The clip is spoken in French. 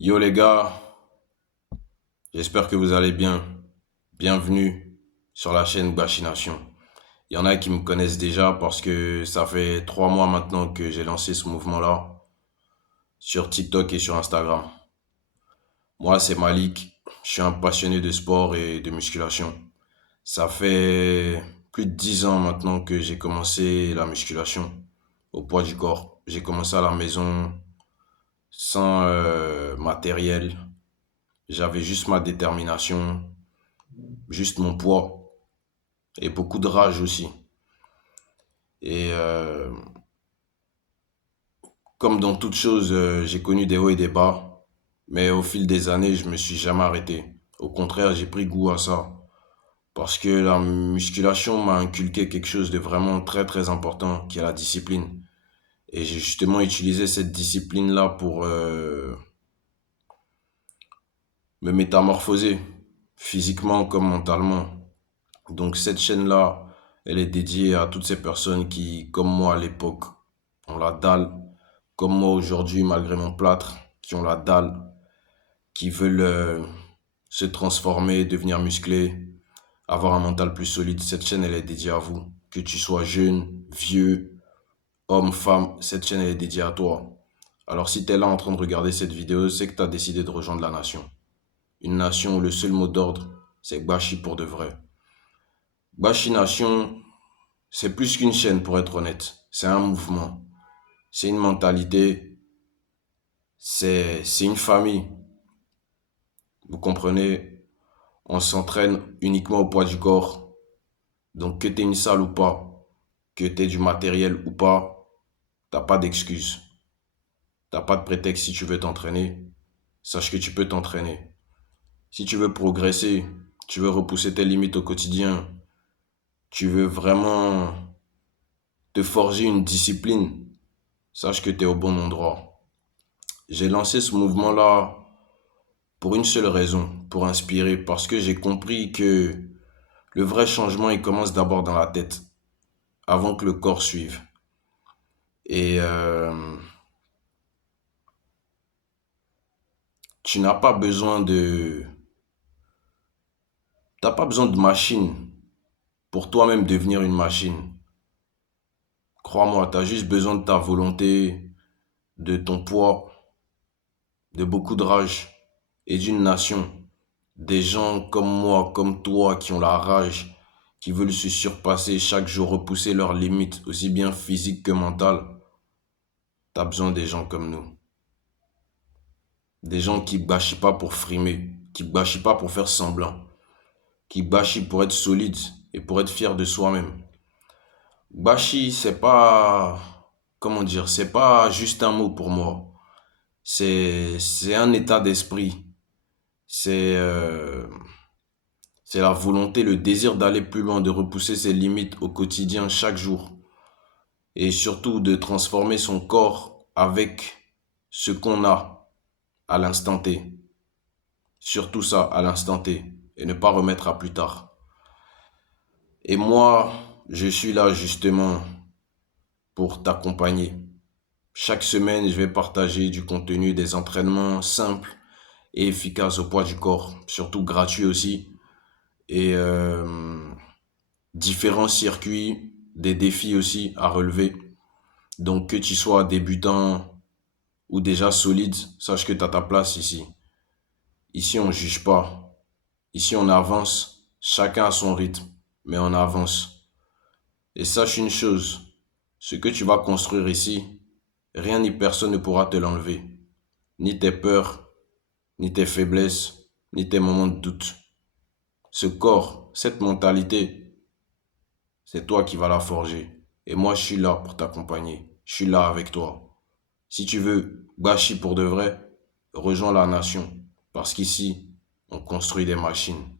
Yo les gars, j'espère que vous allez bien. Bienvenue sur la chaîne Bachination. Il y en a qui me connaissent déjà parce que ça fait 3 mois maintenant que j'ai lancé ce mouvement-là sur TikTok et sur Instagram. Moi, c'est Malik. Je suis un passionné de sport et de musculation. Ça fait plus de 10 ans maintenant que j'ai commencé la musculation au poids du corps. J'ai commencé à la maison sans matériel. J'avais juste ma détermination, juste mon poids et beaucoup de rage aussi. Et comme dans toute chose, j'ai connu des hauts et des bas, mais au fil des années, je me suis jamais arrêté. Au contraire, j'ai pris goût à ça parce que la musculation m'a inculqué quelque chose de vraiment très très important, qui est la discipline. Et j'ai justement utilisé cette discipline-là pour me métamorphoser, physiquement comme mentalement. Donc cette chaîne-là, elle est dédiée à toutes ces personnes qui, comme moi à l'époque, ont la dalle, comme moi aujourd'hui, malgré mon plâtre, qui ont la dalle, qui veulent se transformer, devenir musclés, avoir un mental plus solide. Cette chaîne, elle est dédiée à vous. Que tu sois jeune, vieux, homme, femme, cette chaîne, elle est dédiée à toi. Alors si tu es là en train de regarder cette vidéo, c'est que tu as décidé de rejoindre la nation. Une nation où le seul mot d'ordre, c'est Bashi pour de vrai. Bashi Nation, c'est plus qu'une chaîne pour être honnête. C'est un mouvement. C'est une mentalité. C'est une famille. Vous comprenez? On s'entraîne uniquement au poids du corps. Donc que tu aies une salle ou pas, que tu aies du matériel ou pas, t'as pas d'excuse. T'as pas de prétexte si tu veux t'entraîner. Sache que tu peux t'entraîner. Si tu veux progresser, tu veux repousser tes limites au quotidien, tu veux vraiment te forger une discipline, sache que tu es au bon endroit. J'ai lancé ce mouvement-là pour une seule raison, pour inspirer, parce que j'ai compris que le vrai changement, il commence d'abord dans la tête, avant que le corps suive. Et tu n'as pas besoin de... T'as pas besoin de machine pour toi-même devenir une machine. Crois-moi, tu as juste besoin de ta volonté, de ton poids, de beaucoup de rage et d'une nation. Des gens comme moi, comme toi, qui ont la rage, qui veulent se surpasser chaque jour, repousser leurs limites, aussi bien physiques que mentales. T'as besoin des gens comme nous. Des gens qui bâchent pas pour frimer, qui bâchent pas pour faire semblant, qui bâchent pour être solides et pour être fiers de soi-même. Bashi, c'est pas, comment dire, c'est pas juste un mot pour moi. C'est un état d'esprit. C'est c'est la volonté, le désir d'aller plus loin, de repousser ses limites au quotidien, chaque jour. Et surtout de transformer son corps avec ce qu'on a à l'instant T. Surtout ça, à l'instant T. Et ne pas remettre à plus tard. Et moi, je suis là justement pour t'accompagner. Chaque semaine, je vais partager du contenu, des entraînements simples et efficaces au poids du corps, surtout gratuits aussi. Et différents circuits, des défis aussi à relever. Donc que tu sois débutant ou déjà solide, sache que tu as ta place ici. Ici, on ne juge pas. Ici, on avance. Chacun à son rythme, mais on avance. Et sache une chose, ce que tu vas construire ici, rien ni personne ne pourra te l'enlever. Ni tes peurs, ni tes faiblesses, ni tes moments de doute. Ce corps, cette mentalité, c'est toi qui vas la forger. Et moi, je suis là pour t'accompagner. Je suis là avec toi. Si tu veux Bashi pour de vrai, rejoins la nation. Parce qu'ici, on construit des machines.